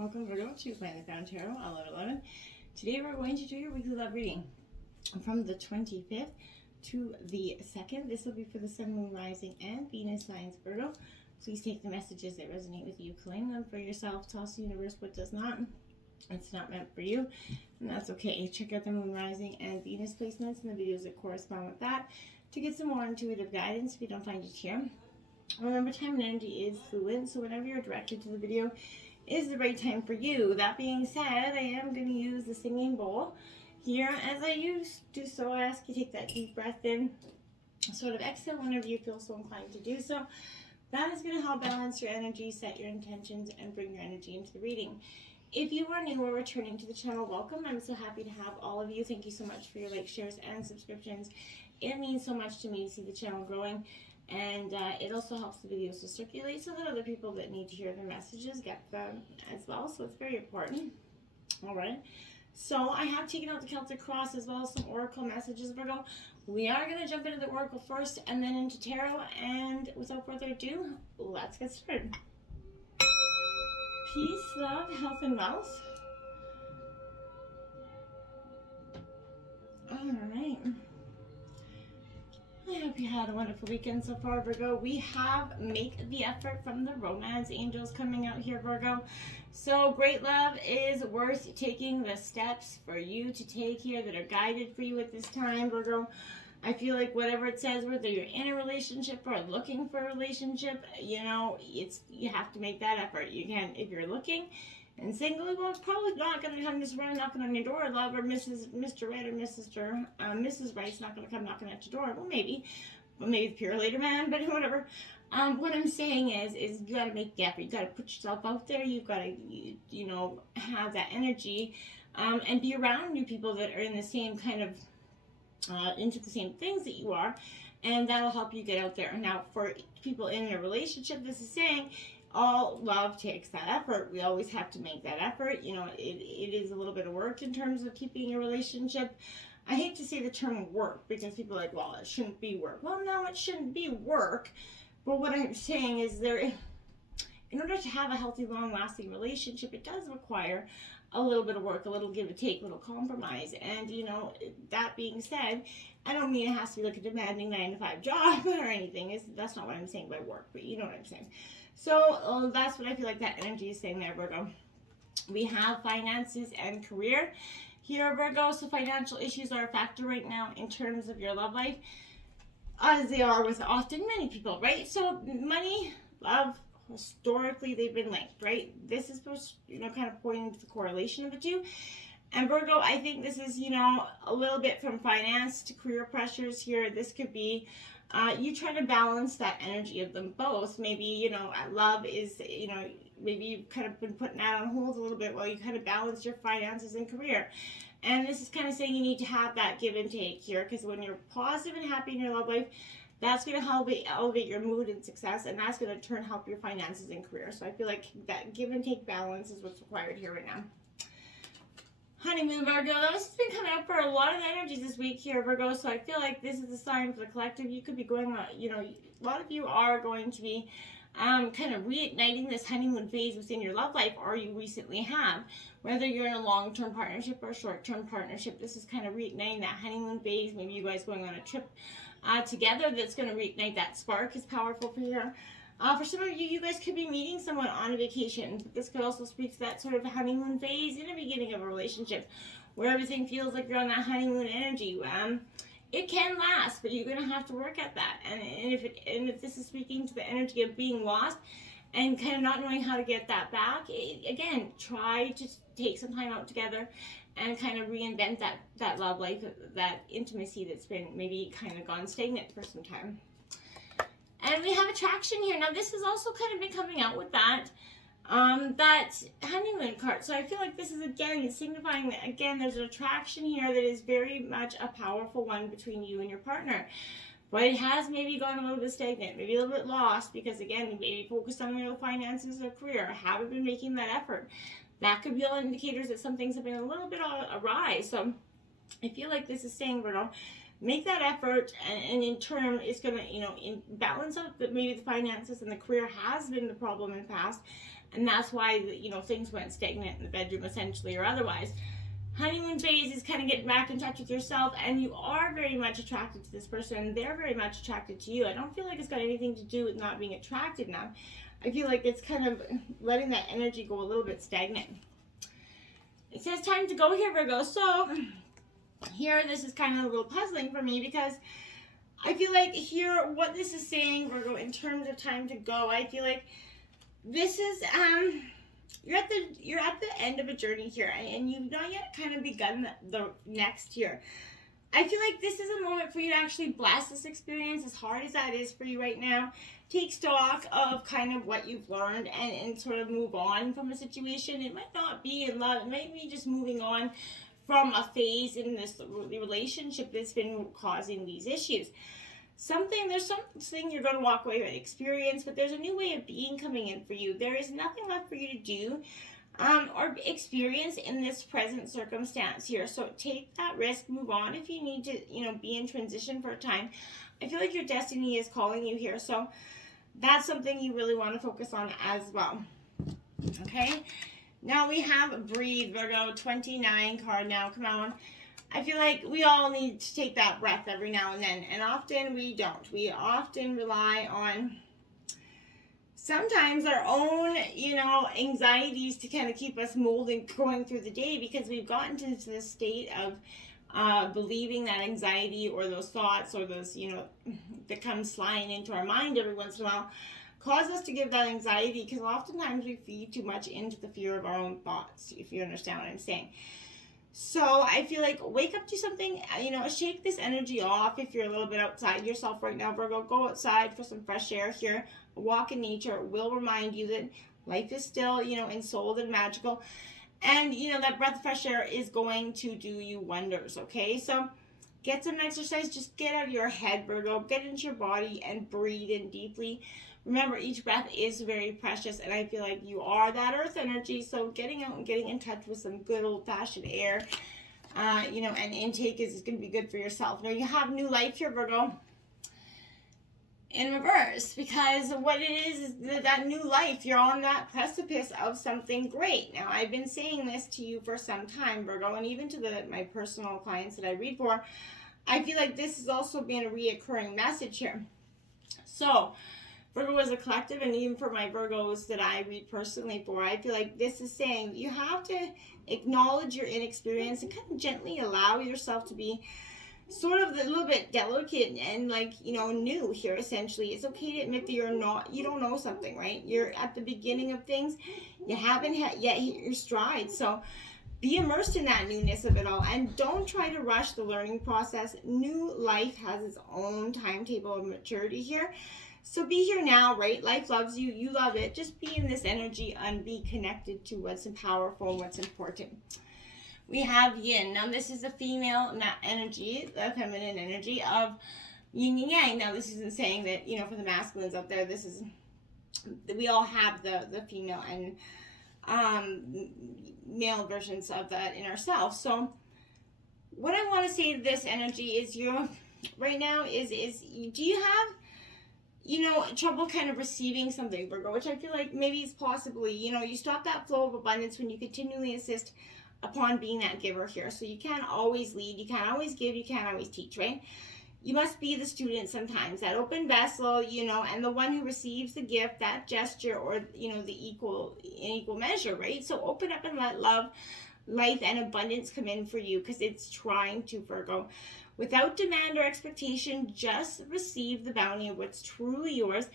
Welcome, Virgo, to Playing the Crown Tarot, 11/11. Today we're going to do your weekly love reading from the 25th to the 2nd. This will be for the Sun, Moon, Rising, and Venus signs, Virgo. Please take the messages that resonate with you, claim them for yourself, toss the universe what does not. It's not meant for you, and that's okay. Check out the Moon, Rising, and Venus placements and the videos that correspond with that to get some more intuitive guidance if you don't find it here. Remember, time and energy is fluid, so whenever you're directed to the video is the right time for you. That being said, I am going to use the singing bowl here. As I do so, I ask you to take that deep breath in, sort of exhale whenever you feel so inclined to do so. That is going to help balance your energy, set your intentions, and bring your energy into the reading. If you are new or returning to the channel, welcome. I'm so happy to have all of you. Thank you so much for your likes, shares, and subscriptions. It means so much to me to see the channel growing. And it also helps the videos to circulate so that other people that need to hear their messages get them as well. So it's very important. All right. So I have taken out the Celtic Cross as well as some Oracle messages, Virgo. We are going to jump into the Oracle first and then into Tarot. And without further ado, let's get started. Peace, love, health, and wealth. All right. I hope you had a wonderful weekend so far, Virgo. We have Make the Effort from the Romance Angels coming out here, Virgo. So great love is worth taking the steps for you to take here that are guided for you at this time, Virgo. I feel like whatever it says, whether you're in a relationship or looking for a relationship, you know, you have to make that effort. You can, if you're looking and single, well, it's probably not going to come just running knocking on your door, love, or Mr. Right or Mrs. Right's not going to come knocking at your door. Well, maybe. Well, maybe the pure later man, but whatever. What I'm saying is you got to make the effort. You got to put yourself out there. You've got to, you know, have that energy and be around new people that are in the same kind of, into the same things that you are, and that'll help you get out there. Now, for people in a relationship, this is saying, all love takes that effort. We always have to make that effort. You know, it is a little bit of work in terms of keeping a relationship. I hate to say the term work because people are like, well, it shouldn't be work. Well, no, it shouldn't be work. But what I'm saying is in order to have a healthy, long-lasting relationship, it does require a little bit of work, a little give and take, a little compromise. And, you know, that being said, I don't mean it has to be like a demanding 9-to-5 job or anything. That's not what I'm saying by work, but you know what I'm saying. So that's what I feel like that energy is saying there, Virgo. We have finances and career here, Virgo. So financial issues are a factor right now in terms of your love life, as they are with often many people, right? So money, love, historically they've been linked, right? This is supposed to, you know, kind of pointing to the correlation of the two. And Virgo, I think this is, you know, a little bit from finance to career pressures here. This could be you try to balance that energy of them both. Maybe, you know, love is, you know, maybe you've kind of been putting that on hold a little bit while you kind of balance your finances and career. And this is kind of saying you need to have that give and take here, because when you're positive and happy in your love life, that's going to help elevate your mood and success, and that's going to turn help your finances and career. So I feel like that give and take balance is what's required here right now. Honeymoon, Virgo, this has been coming up for a lot of energies this week here, Virgo. So I feel like this is a sign for the collective. You could be going on, you know, a lot of you are going to be kind of reigniting this honeymoon phase within your love life, or you recently have. Whether you're in a long-term partnership or a short-term partnership, this is kind of reigniting that honeymoon phase. Maybe you guys going on a trip together that's going to reignite that spark is powerful for you. For some of you, you guys could be meeting someone on a vacation. This could also speak to that sort of honeymoon phase in the beginning of a relationship where everything feels like you're on that honeymoon energy. It can last, but you're going to have to work at that. And if this is speaking to the energy of being lost and kind of not knowing how to get that back, again, try to take some time out together and kind of reinvent that love life, that intimacy that's been maybe kind of gone stagnant for some time. And we have attraction here. Now, this has also kind of been coming out with that honeymoon card. So I feel like this is, again, signifying that, again, there's an attraction here that is very much a powerful one between you and your partner. But it has maybe gone a little bit stagnant, maybe a little bit lost, because, again, maybe focused on your finances or career, haven't been making that effort. That could be all indicators that some things have been a little bit awry. So I feel like this is saying, Virgo, make that effort, and in turn, it's going to, you know, balance out maybe the finances and the career has been the problem in the past. And that's why, you know, things went stagnant in the bedroom essentially or otherwise. Honeymoon phase is kind of getting back in touch with yourself, and you are very much attracted to this person, and they're very much attracted to you. I don't feel like it's got anything to do with not being attracted now. I feel like it's kind of letting that energy go a little bit stagnant. It says time to go here, Virgo. So here, this is kind of a little puzzling for me, because I feel like here, what this is saying, Virgo, in terms of time to go, I feel like this is, you're at the end of a journey here, and you've not yet kind of begun the next year. I feel like this is a moment for you to actually blast this experience, as hard as that is for you right now. Take stock of kind of what you've learned and sort of move on from a situation. It might not be in love. It might be just moving on from a phase in this relationship that's been causing these issues. There's something you're going to walk away with experience, but there's a new way of being coming in for you. There is nothing left for you to do or experience in this present circumstance here. So take that risk, move on if you need to, you know, be in transition for a time. I feel like your destiny is calling you here. So that's something you really want to focus on as well. Okay. Now we have Breathe, Virgo, 29 card now. Come on. I feel like we all need to take that breath every now and then, and often we don't. We often rely on sometimes our own, you know, anxieties to kind of keep us molding going through the day, because we've gotten to this state of believing that anxiety or those thoughts or those, you know, that comes flying into our mind every once in a while cause us to give that anxiety, because oftentimes we feed too much into the fear of our own thoughts, if you understand what I'm saying. So I feel like wake up to something, you know, shake this energy off. If you're a little bit outside yourself right now, Virgo, go outside for some fresh air here. A walk in nature will remind you that life is still, you know, ensouled and magical. And, you know, that breath of fresh air is going to do you wonders, okay? So get some exercise. Just get out of your head, Virgo. Get into your body and breathe in deeply. Remember, each breath is very precious, and I feel like you are that earth energy, so getting out and getting in touch with some good old-fashioned air, you know, and intake is going to be good for yourself. Now, you have new life here, Virgo, in reverse, because what it is that new life, you're on that precipice of something great. Now, I've been saying this to you for some time, Virgo, and even to my personal clients that I read for, I feel like this has also been a reoccurring message here. So, Virgo as a collective, and even for my Virgos that I read personally for, I feel like this is saying you have to acknowledge your inexperience and kind of gently allow yourself to be sort of a little bit delicate and, like, you know, new here essentially. It's okay to admit that you don't know something, right? You're at the beginning of things. You haven't yet hit your stride. So be immersed in that newness of it all, and don't try to rush the learning process. New life has its own timetable of maturity here. So be here now, right? Life loves you. You love it. Just be in this energy and be connected to what's powerful and what's important. We have Yin. Now, this is the female energy, the feminine energy of Yin and Yang. Now, this isn't saying that, you know, for the masculines out there, this is, we all have the female and male versions of that in ourselves. So what I want to say to this energy is right now is do you have, you know, trouble kind of receiving something, Virgo, which I feel like maybe is possibly, you know, you stop that flow of abundance when you continually insist upon being that giver here. So you can't always lead, you can't always give, you can't always teach, right? You must be the student sometimes, that open vessel, you know, and the one who receives the gift, that gesture, or, you know, the equal measure, right? So open up and let love, life, and abundance come in for you, because it's trying to, Virgo. Without demand or expectation, just receive the bounty of what's truly yours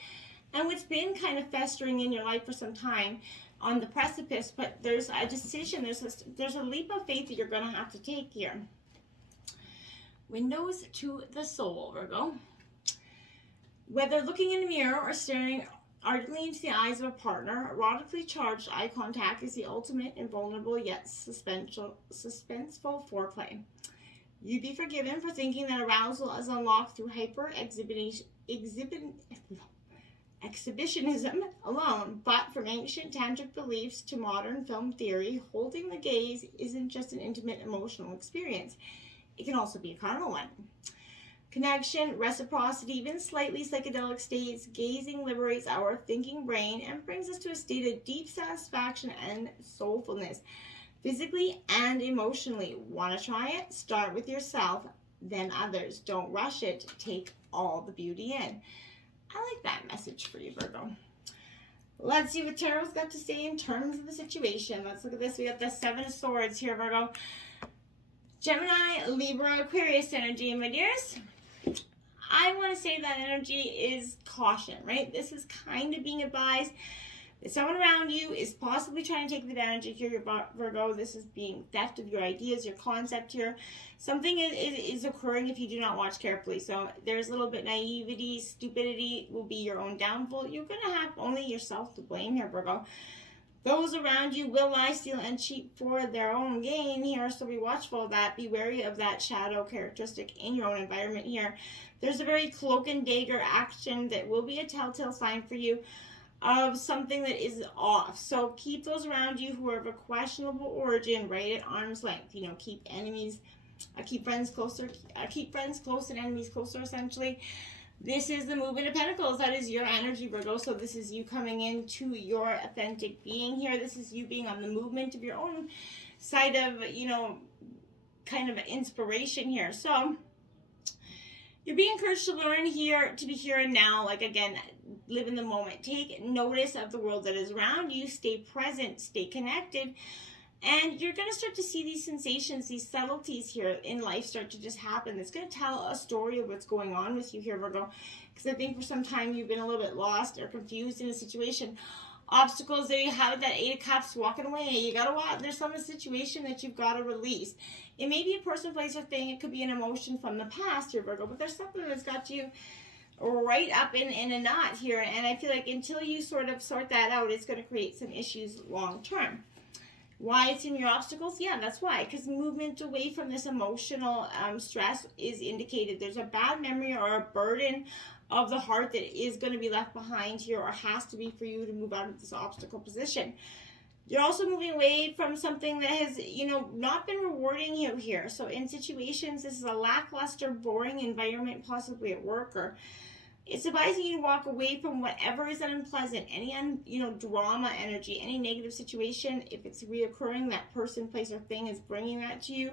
and what's been kind of festering in your life for some time on the precipice. But there's a decision, there's a leap of faith that you're going to have to take here. Windows to the soul, Virgo. Whether looking in a mirror or staring ardently into the eyes of a partner, erotically charged eye contact is the ultimate and vulnerable yet suspenseful foreplay. You'd be forgiven for thinking that arousal is unlocked through exhibitionism alone, but from ancient tantric beliefs to modern film theory, holding the gaze isn't just an intimate emotional experience. It can also be a carnal one. connection, reciprocity, even slightly psychedelic states. Gazing liberates our thinking brain and brings us to a state of deep satisfaction and soulfulness, physically and emotionally. Want to try it? Start with yourself, then others. Don't rush it. Take all the beauty in. I like that message for you, Virgo. Let's see what Tarot's got to say in terms of the situation. Let's look at this. We got the Seven of Swords here, Virgo. Gemini, Libra, Aquarius energy, my dears. I want to say that energy is caution, right? This is kind of being advised that someone around you is possibly trying to take advantage of your Virgo. This is being theft of your ideas, your concept here. Something is occurring if you do not watch carefully. So there's a little bit naivety, stupidity will be your own downfall. You're going to have only yourself to blame here, Virgo. Those around you will lie, steal, and cheat for their own gain here, so be watchful of that. Be wary of that shadow characteristic in your own environment here. There's a very cloak and dagger action that will be a telltale sign for you of something that is off. So keep those around you who are of a questionable origin right at arm's length. You know, keep friends closer, keep friends close and enemies closer, essentially. This is the movement of Pentacles. That is your energy, Virgo. So this is you coming into your authentic being here. This is you being on the movement of your own side of, you know, kind of inspiration here. So you're being encouraged to learn here, to be here and now. Like, again, live in the moment. Take notice of the world that is around you. Stay present. Stay connected. And you're going to start to see these sensations, these subtleties here in life start to just happen. It's going to tell a story of what's going on with you here, Virgo. Because I think for some time you've been a little bit lost or confused in a situation. Obstacles, there you have it, that Eight of Cups, walking away. You got to walk. There's some situation that you've got to release. It may be a person, place, or thing. It could be an emotion from the past here, Virgo. But there's something that's got you right up in a knot here. And I feel like until you sort of sort that out, it's going to create some issues long term. Why it's in your obstacles? Yeah, that's why. Because movement away from this emotional stress is indicated. There's a bad memory or a burden of the heart that is going to be left behind here, or has to be for you to move out of this obstacle position. You're also moving away from something that has, you know, not been rewarding you here. So in situations, this is a lackluster, boring environment, possibly at work, or it's advising you to walk away from whatever is unpleasant, any drama energy, any negative situation. If it's reoccurring, that person, place, or thing is bringing that to you,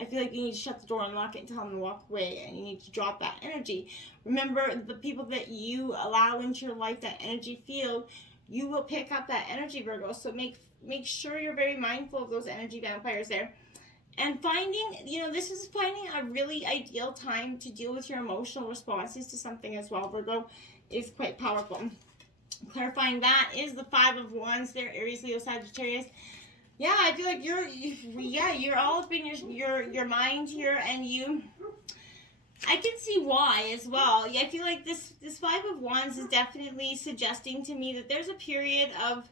I feel like you need to shut the door, unlock it, and tell them to walk away, and you need to drop that energy. Remember, the people that you allow into your life, that energy field, you will pick up that energy, Virgo. So make sure you're very mindful of those energy vampires there. And finding, this is finding a really ideal time to deal with your emotional responses to something as well, Virgo, is quite powerful. Clarifying that is the Five of Wands there, Aries, Leo, Sagittarius. Yeah, I feel like you're all up in your mind here, and I can see why as well. Yeah, I feel like this Five of Wands is definitely suggesting to me that there's a period of,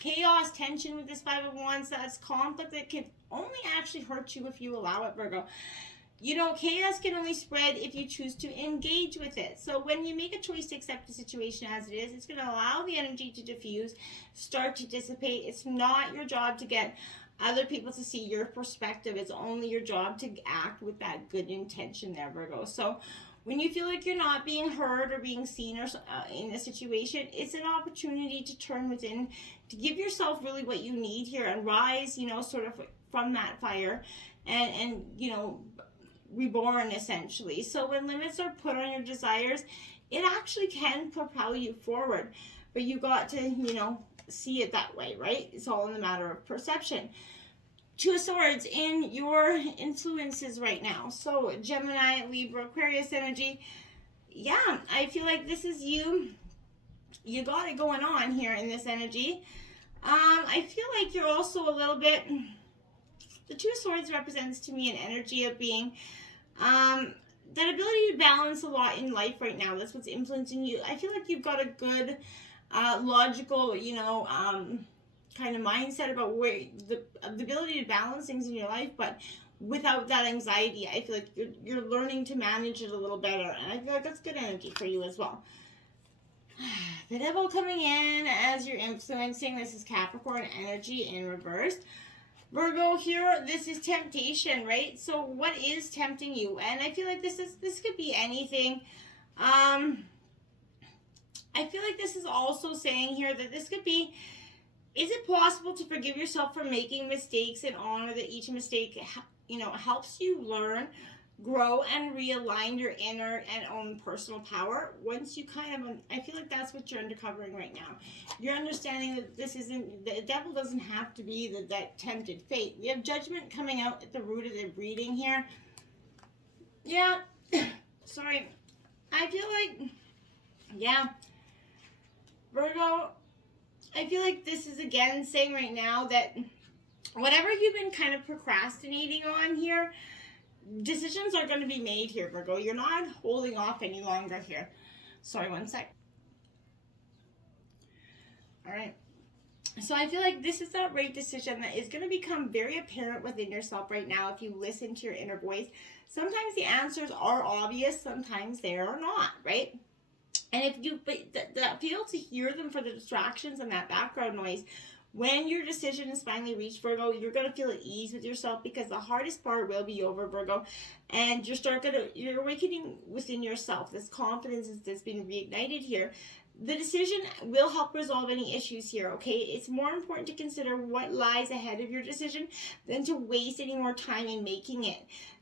chaos, tension with this Five of Wands. That's conflict that can only actually hurt you if you allow it, Virgo. Chaos can only spread if you choose to engage with it. So when you make a choice to accept the situation as it is, it's going to allow the energy to diffuse, start to dissipate. It's not your job to get other people to see your perspective. It's only your job to act with that good intention there, Virgo. So when you feel like you're not being heard or being seen or in a situation, it's an opportunity to turn within, to give yourself really what you need here and rise, sort of from that fire and reborn essentially. So when limits are put on your desires, it actually can propel you forward. But you got to, see it that way, right? It's all in the matter of perception. Two of Swords in your influences right now. So Gemini, Libra, Aquarius energy. Yeah, I feel like this is you. You got it going on here in this energy. I feel like you're also a little bit, the Two of Swords represents to me an energy of being, that ability to balance a lot in life right now. That's what's influencing you. I feel like you've got a good, logical, kind of mindset about where the ability to balance things in your life, but without that anxiety. I feel like you're learning to manage it a little better, and I feel like that's good energy for you as well. The Devil coming in as you're influencing. This is Capricorn energy in reverse. Virgo, here, this is temptation, right? So what is tempting you? And I feel like this could be anything. I feel like this is also saying here that this could be, is it possible to forgive yourself for making mistakes and honor that each mistake, helps you learn, grow, and realign your inner and own personal power? Once you I feel like that's what you're uncovering right now. You're understanding that this isn't, the devil doesn't have to be that tempted fate. We have judgment coming out at the root of the reading here. Yeah, sorry. I feel like, yeah, Virgo, I feel like this is again saying right now that whatever you've been kind of procrastinating on here, decisions are going to be made here, Virgo. You're not holding off any longer here. Sorry, one sec. All right. So I feel like this is that right decision that is going to become very apparent within yourself right now if you listen to your inner voice. Sometimes the answers are obvious, sometimes they are not, right? And if you fail to hear them for the distractions and that background noise, when your decision is finally reached, Virgo, you're going to feel at ease with yourself because the hardest part will be over, Virgo. And you're awakening within yourself. This confidence that's been reignited here. The decision will help resolve any issues here, okay? It's more important to consider what lies ahead of your decision than to waste any more time in making it.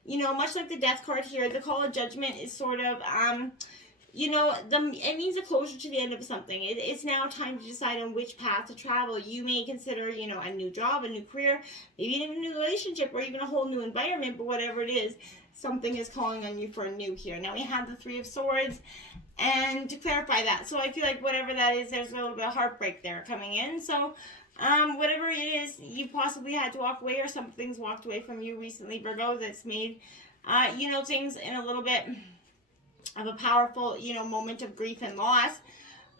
Much like the Death card here, the Call of Judgment is sort of, it means a closure to the end of something. It's now time to decide on which path to travel. You may consider, a new job, a new career, maybe even a new relationship, or even a whole new environment, but whatever it is, something is calling on you for a new here. Now we have the Three of Swords, and to clarify that, so I feel like whatever that is, there's a little bit of heartbreak there coming in. So whatever it is, you possibly had to walk away, or something's walked away from you recently, Virgo, that's made, things in a little bit of a powerful, moment of grief and loss.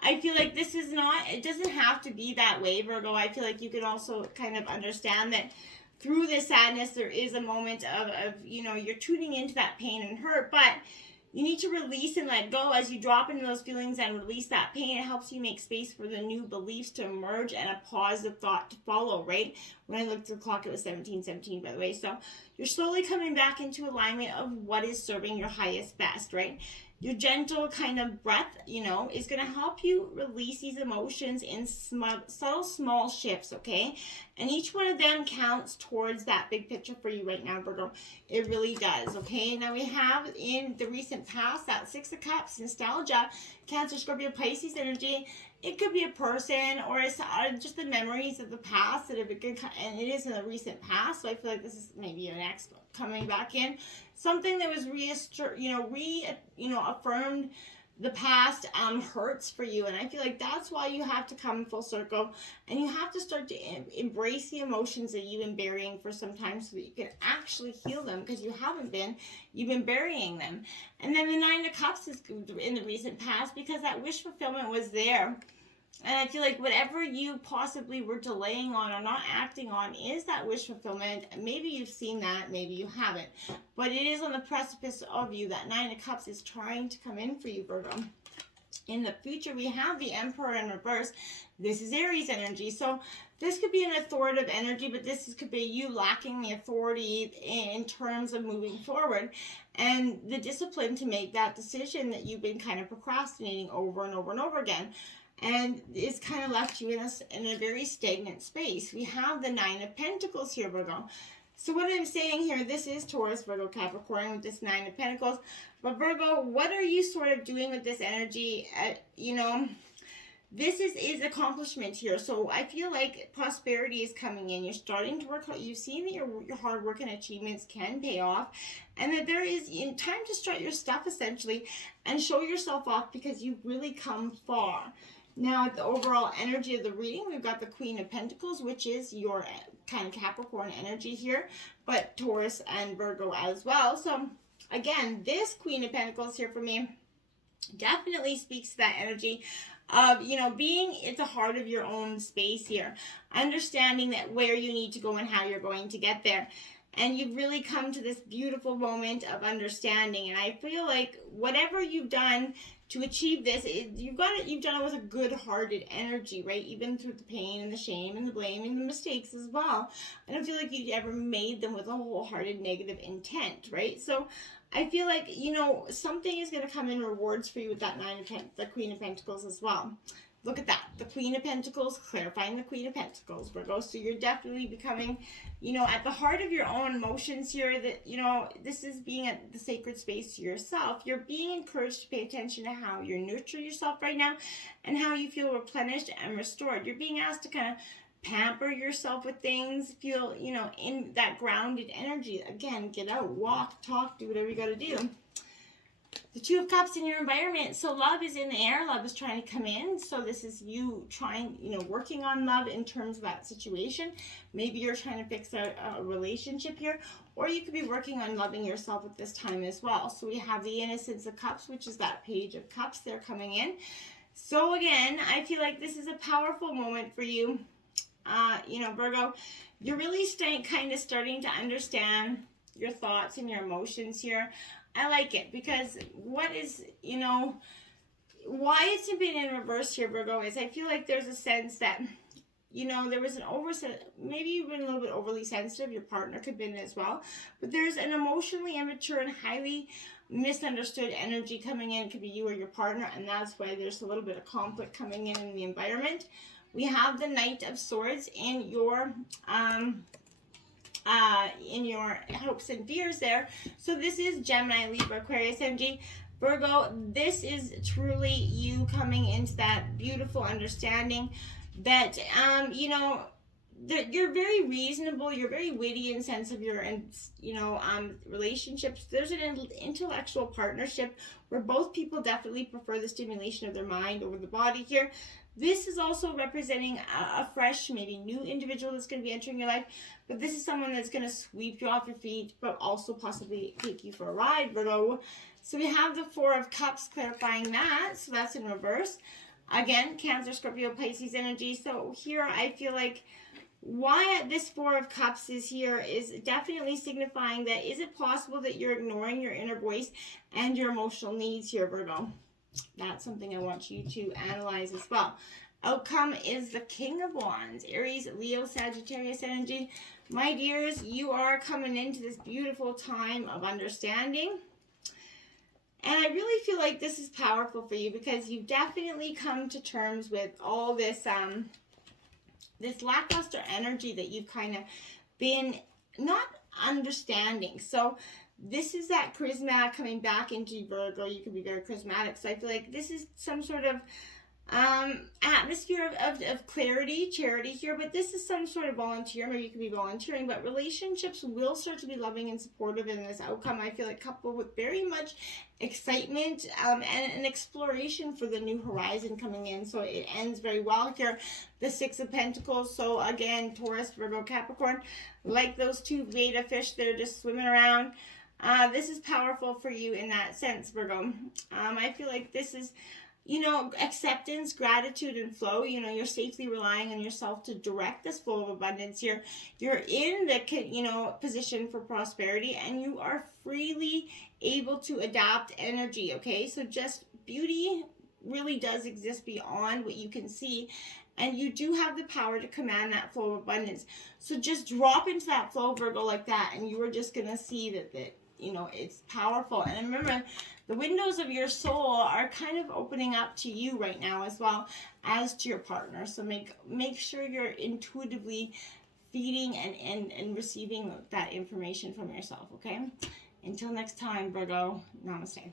I feel like this is not, it doesn't have to be that way, Virgo. I feel like you can also kind of understand that through this sadness, there is a moment of you're tuning into that pain and hurt, but you need to release and let go. As you drop into those feelings and release that pain, it helps you make space for the new beliefs to emerge and a positive thought to follow, right? When I looked at the clock, it was 17:17, by the way. So you're slowly coming back into alignment of what is serving your highest best, right? Your gentle kind of breath, is going to help you release these emotions in subtle, small shifts, okay? And each one of them counts towards that big picture for you right now, Virgo. It really does, okay? Now we have in the recent past that Six of Cups, nostalgia, Cancer, Scorpio, Pisces energy. It could be a person, or it's just the memories of the past that have been, and it is in the recent past. So I feel like this is maybe an ex coming back in, something that was affirmed the past hurts for you. And I feel like that's why you have to come full circle, and you have to start to embrace the emotions that you've been burying for some time so that you can actually heal them, because you've been burying them. And then the Nine of Cups is in the recent past because that wish fulfillment was there. And I feel like whatever you possibly were delaying on or not acting on is that wish fulfillment. Maybe you've seen that, maybe you haven't. But it is on the precipice of you. That Nine of Cups is trying to come in for you, Virgo. In the future, we have the Emperor in reverse. This is Aries energy. So this could be an authoritative energy, but this could be you lacking the authority in terms of moving forward and the discipline to make that decision that you've been kind of procrastinating over and over and over again. And it's kind of left you in a very stagnant space. We have the Nine of Pentacles here, Virgo. So what I'm saying here, this is Taurus, Virgo, Capricorn with this Nine of Pentacles. But Virgo, what are you sort of doing with this energy? This is accomplishment here. So I feel like prosperity is coming in. You're starting to work hard. You've seen that your hard work and achievements can pay off. And that there is time to strut your stuff, essentially, and show yourself off because you've really come far. Now, the overall energy of the reading, we've got the Queen of Pentacles, which is your kind of Capricorn energy here, but Taurus and Virgo as well. So, again, this Queen of Pentacles here for me definitely speaks to that energy of, being at the heart of your own space here. Understanding that where you need to go and how you're going to get there. And you've really come to this beautiful moment of understanding. And I feel like whatever you've done to achieve this, you've done it with a good-hearted energy, right? Even through the pain and the shame and the blame and the mistakes as well. I don't feel like you ever made them with a wholehearted negative intent, right? So I feel like, you know, something is going to come in rewards for you with that the Queen of Pentacles as well. Look at that. The Queen of Pentacles, clarifying the Queen of Pentacles, Virgo. So you're definitely becoming, you know, at the heart of your own emotions here, that, you know, this is being at the sacred space to yourself. You're being encouraged to pay attention to how you nurture yourself right now and how you feel replenished and restored. You're being asked to kind of pamper yourself with things, feel, you know, in that grounded energy. Again, get out, walk, talk, do whatever you got to do. The Two of Cups in your environment. So love is in the air. Love is trying to come in. So this is you trying, you know, working on love in terms of that situation. Maybe you're trying to fix a relationship here, or you could be working on loving yourself at this time as well. So we have the Innocence of Cups, which is that Page of Cups. They're coming in. So again, I feel like this is a powerful moment for you. You know, Virgo, you're really kind of starting to understand your thoughts and your emotions here. I like it because what is, you know, why it's been in reverse here, Virgo, is I feel like there's a sense that, you know, there was an maybe you've been a little bit overly sensitive. Your partner could have been as well. But there's an emotionally immature and highly misunderstood energy coming in. It could be you or your partner, and that's why there's a little bit of conflict coming in the environment. We have the Knight of Swords in your hopes and fears there. So this is Gemini, Libra, Aquarius energy. Virgo, this is truly you coming into that beautiful understanding that, you know, that you're very reasonable, you're very witty in sense of your, you know, relationships. There's an intellectual partnership where both people definitely prefer the stimulation of their mind over the body here. This is also representing a fresh, maybe new individual that's going to be entering your life. But this is someone that's going to sweep you off your feet, but also possibly take you for a ride, Virgo. So we have the Four of Cups clarifying that. So that's in reverse. Again, Cancer, Scorpio, Pisces energy. So here I feel like why this Four of Cups is here is definitely signifying that is it possible that you're ignoring your inner voice and your emotional needs here, Virgo? That's something I want you to analyze as well. Outcome is the King of Wands, Aries, Leo, Sagittarius energy. My dears, you are coming into this beautiful time of understanding. And I really feel like this is powerful for you because you've definitely come to terms with all this this lackluster energy that you've kind of been not understanding. So this is that charisma coming back into Virgo. You can be very charismatic. So I feel like this is some sort of atmosphere of clarity, charity here, but this is some sort of volunteer. Maybe you could be volunteering, but relationships will start to be loving and supportive in this outcome. I feel like coupled with very much excitement and an exploration for the new horizon coming in. So it ends very well here. The Six of Pentacles. So again, Taurus, Virgo, Capricorn, like those two Veda fish that are just swimming around. This is powerful for you in that sense, Virgo. I feel like this is, you know, acceptance, gratitude, and flow. You know, you're safely relying on yourself to direct this flow of abundance here. You're in the, you know, position for prosperity, and you are freely able to adapt energy, okay? So just beauty really does exist beyond what you can see, and you do have the power to command that flow of abundance. So just drop into that flow, Virgo, like that, and you are just going to see that you know, it's powerful. And remember, the windows of your soul are kind of opening up to you right now as well as to your partner. So make sure you're intuitively feeding and receiving that information from yourself, okay? Until next time, Virgo, namaste.